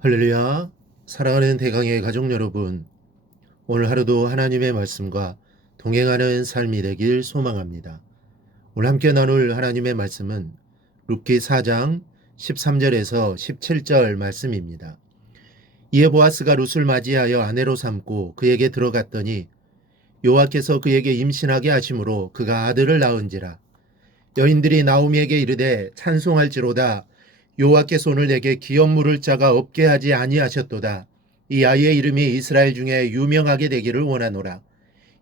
할렐루야. 사랑하는 대강의 가족 여러분, 오늘 하루도 하나님의 말씀과 동행하는 삶이 되길 소망합니다. 오늘 함께 나눌 하나님의 말씀은 룻기 4장 13절에서 17절 말씀입니다. 이에 보아스가 룻을 맞이하여 아내로 삼고 그에게 들어갔더니 여호와께서 그에게 임신하게 하심으로 그가 아들을 낳은지라. 여인들이 나오미에게 이르되 찬송할지로다. 여호와께서 오늘 내게 기업 물을 자가 없게 하지 아니하셨도다. 이 아이의 이름이 이스라엘 중에 유명하게 되기를 원하노라.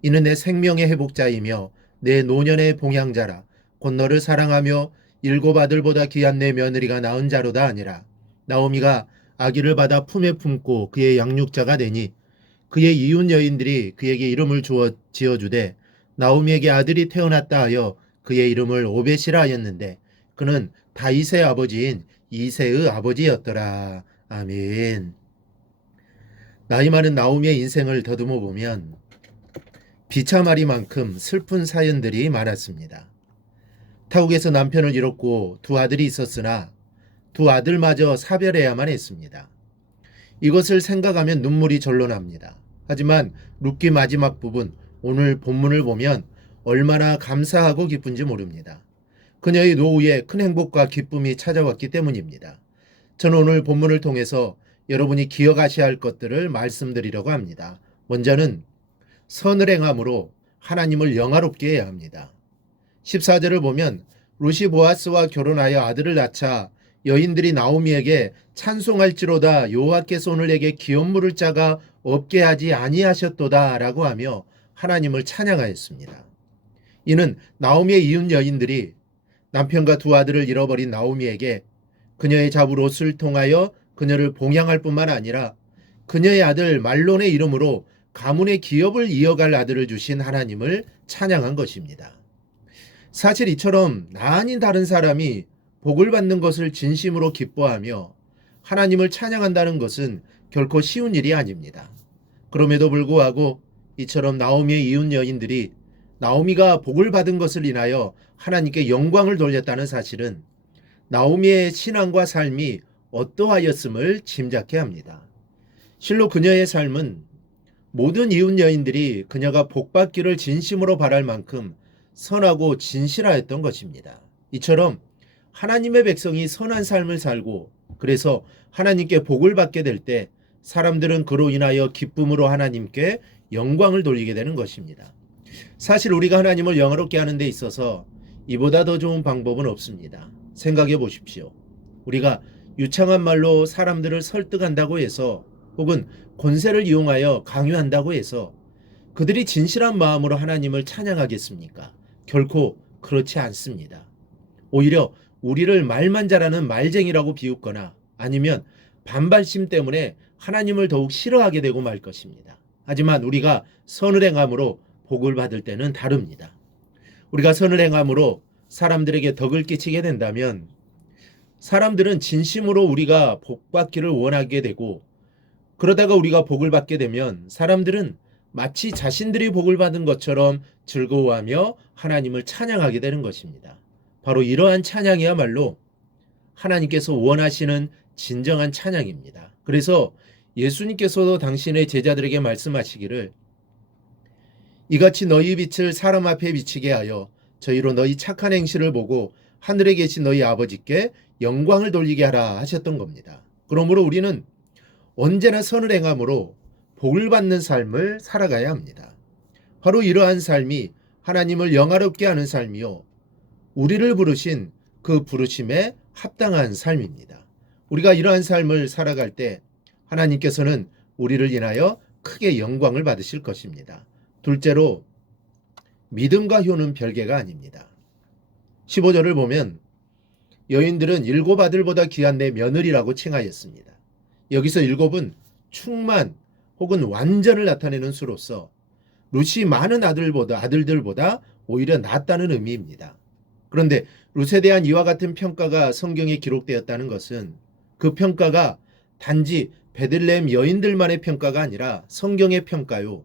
이는 내 생명의 회복자이며 내 노년의 봉양자라. 곧 너를 사랑하며 일곱 아들보다 귀한 내 며느리가 낳은 자로다 아니라. 나오미가 아기를 받아 품에 품고 그의 양육자가 되니 그의 이웃 여인들이 그에게 이름을 지어주되 나오미에게 아들이 태어났다 하여 그의 이름을 오벳이라 하였는데 그는 다윗의 아버지인 이새의 아버지였더라. 아멘. 나이 많은 나오미의 인생을 더듬어 보면 비참하리만큼 슬픈 사연들이 많았습니다. 타국에서 남편을 잃었고 두 아들이 있었으나 두 아들마저 사별해야만 했습니다. 이것을 생각하면 눈물이 절로 납니다. 하지만 룻기 마지막 부분, 오늘 본문을 보면 얼마나 감사하고 기쁜지 모릅니다. 그녀의 노후에 큰 행복과 기쁨이 찾아왔기 때문입니다. 저는 오늘 본문을 통해서 여러분이 기억하셔야 할 것들을 말씀드리려고 합니다. 먼저는 선을 행함으로 하나님을 영화롭게 해야 합니다. 14절을 보면 룻이 보아스와 결혼하여 아들을 낳자 여인들이 나오미에게 찬송할지로다 여호와께서 오늘 내게 기업 물을 자가 없게 하지 아니하셨도다 라고 하며 하나님을 찬양하였습니다. 이는 나오미의 이웃 여인들이 남편과 두 아들을 잃어버린 나오미에게 그녀의 잡을 옷을 통하여 그녀를 봉양할 뿐만 아니라 그녀의 아들 말론의 이름으로 가문의 기업을 이어갈 아들을 주신 하나님을 찬양한 것입니다. 사실 이처럼 나 아닌 다른 사람이 복을 받는 것을 진심으로 기뻐하며 하나님을 찬양한다는 것은 결코 쉬운 일이 아닙니다. 그럼에도 불구하고 이처럼 나오미의 이웃 여인들이 나오미가 복을 받은 것을 인하여 하나님께 영광을 돌렸다는 사실은 나오미의 신앙과 삶이 어떠하였음을 짐작케 합니다. 실로 그녀의 삶은 모든 이웃 여인들이 그녀가 복받기를 진심으로 바랄 만큼 선하고 진실하였던 것입니다. 이처럼 하나님의 백성이 선한 삶을 살고 그래서 하나님께 복을 받게 될 때 사람들은 그로 인하여 기쁨으로 하나님께 영광을 돌리게 되는 것입니다. 사실 우리가 하나님을 영화롭게 하는 데 있어서 이보다 더 좋은 방법은 없습니다. 생각해 보십시오. 우리가 유창한 말로 사람들을 설득한다고 해서 혹은 권세를 이용하여 강요한다고 해서 그들이 진실한 마음으로 하나님을 찬양하겠습니까? 결코 그렇지 않습니다. 오히려 우리를 말만 잘하는 말쟁이라고 비웃거나 아니면 반발심 때문에 하나님을 더욱 싫어하게 되고 말 것입니다. 하지만 우리가 선을 행함으로 복을 받을 때는 다릅니다. 우리가 선을 행함으로 사람들에게 덕을 끼치게 된다면 사람들은 진심으로 우리가 복 받기를 원하게 되고 그러다가 우리가 복을 받게 되면 사람들은 마치 자신들이 복을 받은 것처럼 즐거워하며 하나님을 찬양하게 되는 것입니다. 바로 이러한 찬양이야말로 하나님께서 원하시는 진정한 찬양입니다. 그래서 예수님께서도 당신의 제자들에게 말씀하시기를 이같이 너희 빛을 사람 앞에 비치게 하여 저희로 너희 착한 행실을 보고 하늘에 계신 너희 아버지께 영광을 돌리게 하라 하셨던 겁니다. 그러므로 우리는 언제나 선을 행함으로 복을 받는 삶을 살아가야 합니다. 바로 이러한 삶이 하나님을 영화롭게 하는 삶이요 우리를 부르신 그 부르심에 합당한 삶입니다. 우리가 이러한 삶을 살아갈 때 하나님께서는 우리를 인하여 크게 영광을 받으실 것입니다. 둘째로 믿음과 효는 별개가 아닙니다. 15절을 보면 여인들은 일곱 아들보다 귀한 내 며느리라고 칭하였습니다. 여기서 일곱은 충만 혹은 완전을 나타내는 수로서 룻이 많은 아들들보다 오히려 낫다는 의미입니다. 그런데 룻에 대한 이와 같은 평가가 성경에 기록되었다는 것은 그 평가가 단지 베들레헴 여인들만의 평가가 아니라 성경의 평가요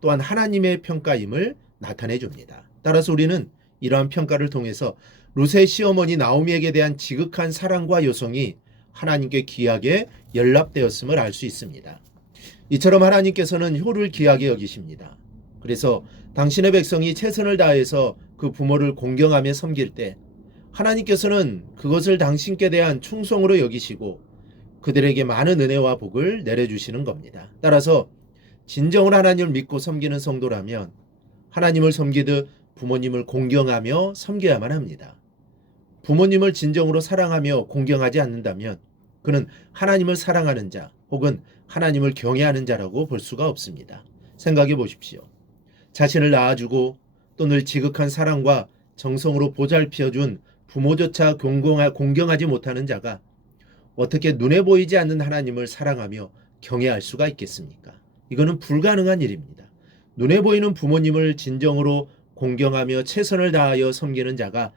또한 하나님의 평가임을 나타내 줍니다. 따라서 우리는 이러한 평가를 통해서 룻의 시어머니 나오미에게 대한 지극한 사랑과 요성이 하나님께 귀하게 연락되었음을 알 수 있습니다. 이처럼 하나님께서는 효를 귀하게 여기십니다. 그래서 당신의 백성이 최선을 다해서 그 부모를 공경하며 섬길 때 하나님께서는 그것을 당신께 대한 충성으로 여기시고 그들에게 많은 은혜와 복을 내려주시는 겁니다. 따라서 진정으로 하나님을 믿고 섬기는 성도라면 하나님을 섬기듯 부모님을 공경하며 섬겨야만 합니다. 부모님을 진정으로 사랑하며 공경하지 않는다면 그는 하나님을 사랑하는 자 혹은 하나님을 경외하는 자라고 볼 수가 없습니다. 생각해 보십시오. 자신을 낳아주고 또 늘 지극한 사랑과 정성으로 보살펴준 부모조차 공경하지 못하는 자가 어떻게 눈에 보이지 않는 하나님을 사랑하며 경외할 수가 있겠습니까? 이거는 불가능한 일입니다. 눈에 보이는 부모님을 진정으로 공경하며 최선을 다하여 섬기는 자가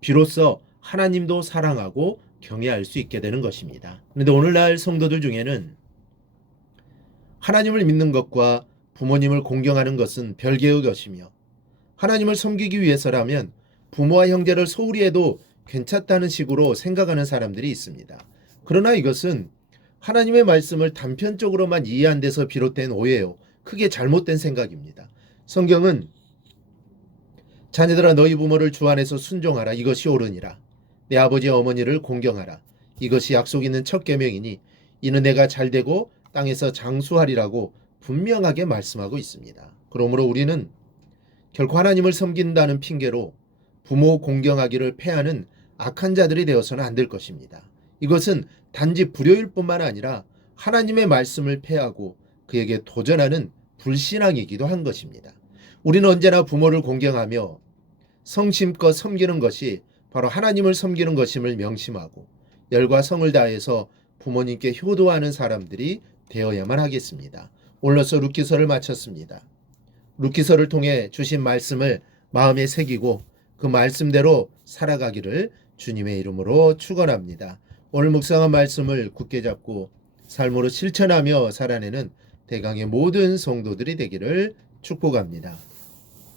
비로소 하나님도 사랑하고 경외할 수 있게 되는 것입니다. 그런데 오늘날 성도들 중에는 하나님을 믿는 것과 부모님을 공경하는 것은 별개의 것이며 하나님을 섬기기 위해서라면 부모와 형제를 소홀히 해도 괜찮다는 식으로 생각하는 사람들이 있습니다. 그러나 이것은 하나님의 말씀을 단편적으로만 이해한 데서 비롯된 오해요. 크게 잘못된 생각입니다. 성경은 자녀들아 너희 부모를 주 안에서 순종하라 이것이 옳으니라. 내 아버지 어머니를 공경하라. 이것이 약속 있는 첫 계명이니 이는 내가 잘되고 땅에서 장수하리라고 분명하게 말씀하고 있습니다. 그러므로 우리는 결코 하나님을 섬긴다는 핑계로 부모 공경하기를 패하는 악한 자들이 되어서는 안 될 것입니다. 이것은 단지 불효일 뿐만 아니라 하나님의 말씀을 패하고 그에게 도전하는 불신앙이기도 한 것입니다. 우리는 언제나 부모를 공경하며 성심껏 섬기는 것이 바로 하나님을 섬기는 것임을 명심하고 열과 성을 다해서 부모님께 효도하는 사람들이 되어야만 하겠습니다. 오늘로써 룻기서를 마쳤습니다. 룻기서를 통해 주신 말씀을 마음에 새기고 그 말씀대로 살아가기를 주님의 이름으로 축원합니다. 오늘 묵상한 말씀을 굳게 잡고 삶으로 실천하며 살아내는 대강의 모든 성도들이 되기를 축복합니다.